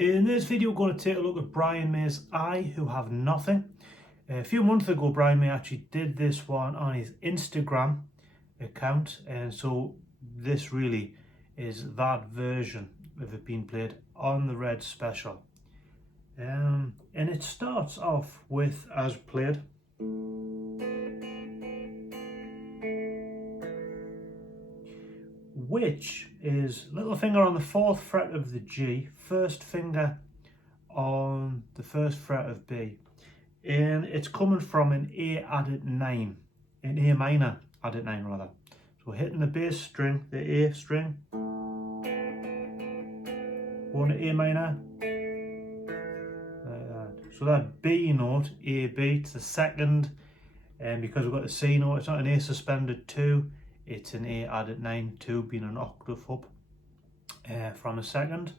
In this video, we're going to take a look at Brian May's I Who Have Nothing. A few months ago, Brian May actually did this one on his Instagram account, and so this really is that version of it being played on the Red Special. And it starts off with as played. Which is little finger on the 4th fret of the G, first finger on the 1st fret of B, and it's coming from an A added 9, an A minor added 9 rather. So hitting the bass string, the A string, going to A minor, like that. So that B note, A B, it's the second, and because we've got the C note, it's not an A suspended 2. It's an A added 9, 2 being an octave up from a second,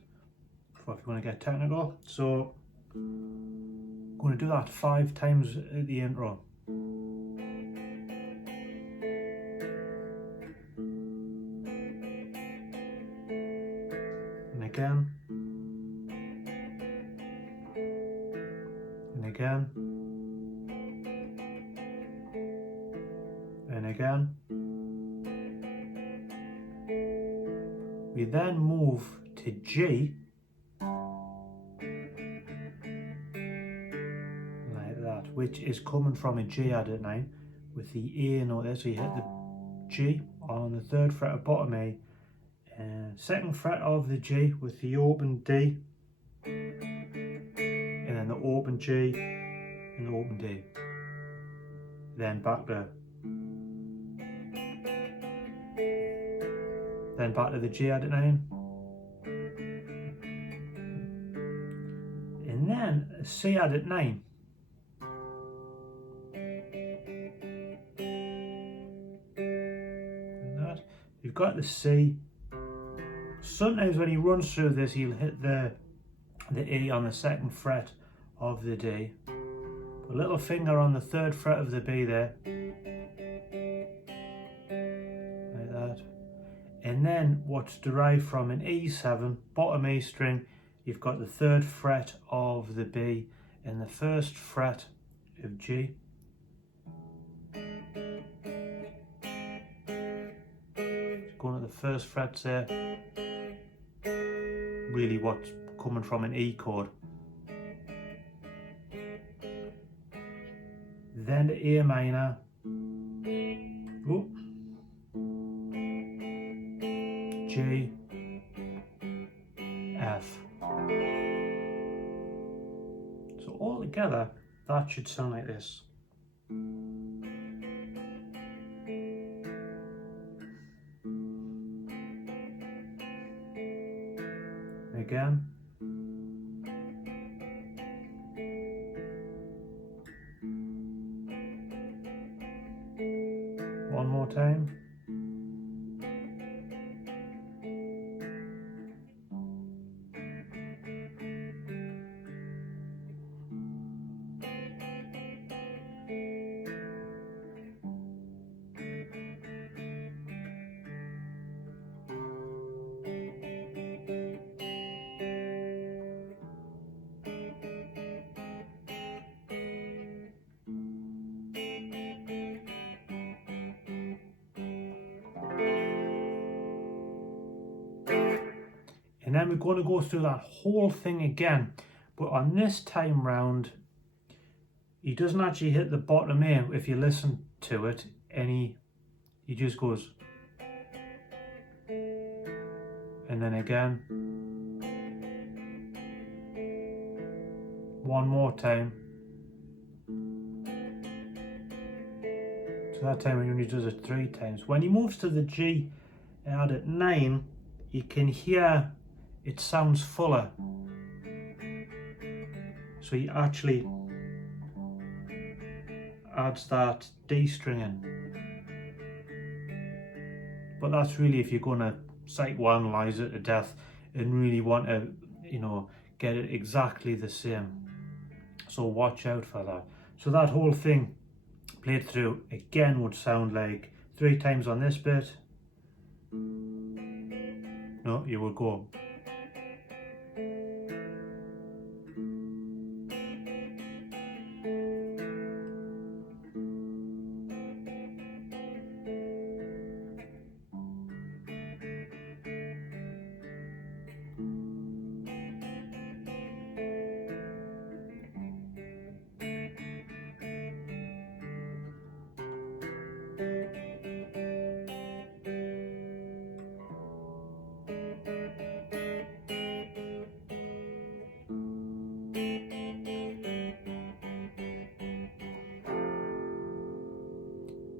if you want to get technical. So I'm going to do that 5 times at the intro. And again. And again. And again. We then move to G, like that, which is coming from a G added 9 with the A note there. So you hit the G on the 3rd fret of bottom A, and 2nd fret of the G with the open D, and then the open G and the open D. Then back to the G added 9, and then a C added 9, and that. You've got the C. Sometimes when he runs through this, he'll hit the E on the 2nd fret of the D, a little finger on the 3rd fret of the B there, like that. And then what's derived from an E7, bottom A string, you've got the 3rd fret of the B and the 1st fret of G. Going to the 1st frets there, really what's coming from an E chord. Then the A minor. Oh. G, F. So all together, that should sound like this. Again. One more time. And then we're going to go through that whole thing again, but on this time round, he doesn't actually hit the bottom A if you listen to it, and he just goes, and then again, one more time. So that time he only does it 3 times. When he moves to the G added 9, you can hear it sounds fuller. So he actually adds that D string in. But that's really if you're gonna psychoanalyze it to death and really want to, get it exactly the same. So watch out for that. So that whole thing played through again would sound like 3 times on this bit. No, you will go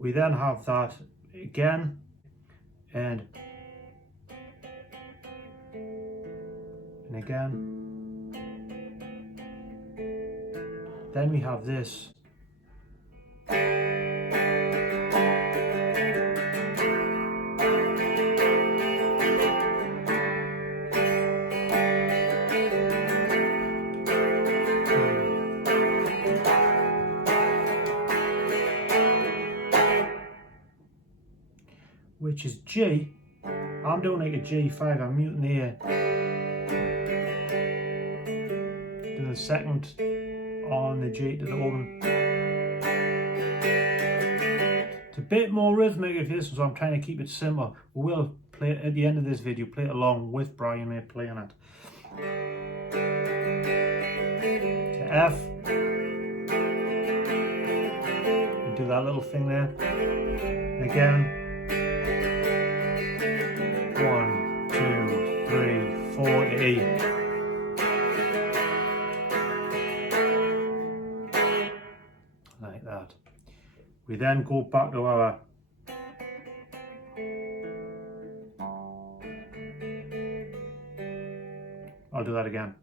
We then have that again, and again. Then we have this. Which is G. I'm doing like a G5, I'm muting the A. Doing the second on the G to the open. It's a bit more rhythmic if this, so I'm trying to keep it simple. We will play it at the end of this video, play it along with Brian May playing it. To F. And do that little thing there. And again. 1, 2, 3, 4, E. Like that. We then go back to our I'll do that again.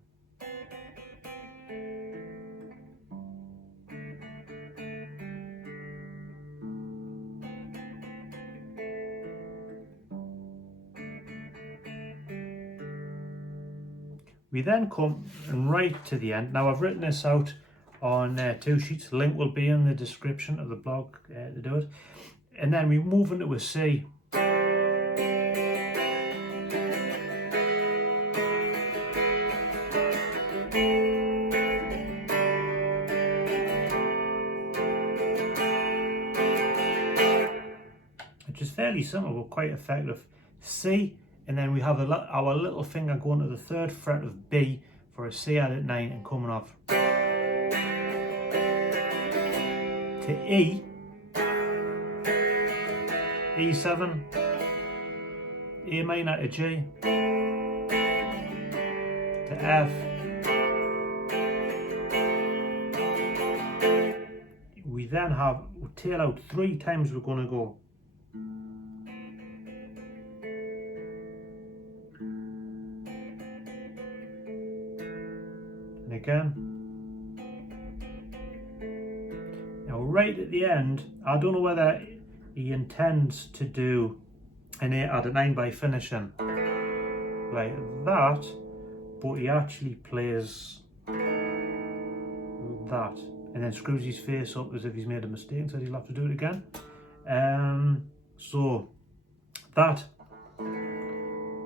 We then come and right to the end. Now I've written this out on 2 sheets. The link will be in the description of the blog to do it. And then we move into a C. Which is fairly simple but quite effective. C. And then we have our little finger going to the 3rd fret of B for a C added 9 and coming off to E, E7, A minor to G, to F, we then have, we'll tail out 3 times we're going to go. Again. Now right at the end, I don't know whether he intends to do an 8 added 9 by finishing like that, but he actually plays that and then screws his face up as if he's made a mistake and says he'll have to do it again. So that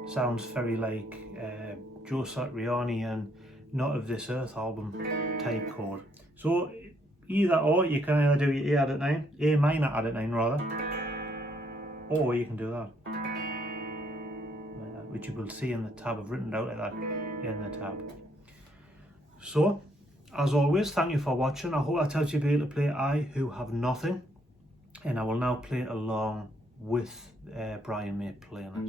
sounds very like Joe Satriani and Not of This Earth album type chord. So either or, you can either do your A added 9, A minor added 9 rather, or you can do that, which you will see in the tab. I've written it out like that in the tab. So, as always, thank you for watching. I hope that helps you be able to play I Who Have Nothing, and I will now play it along with Brian May playing it.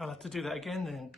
I'll have to do that again then.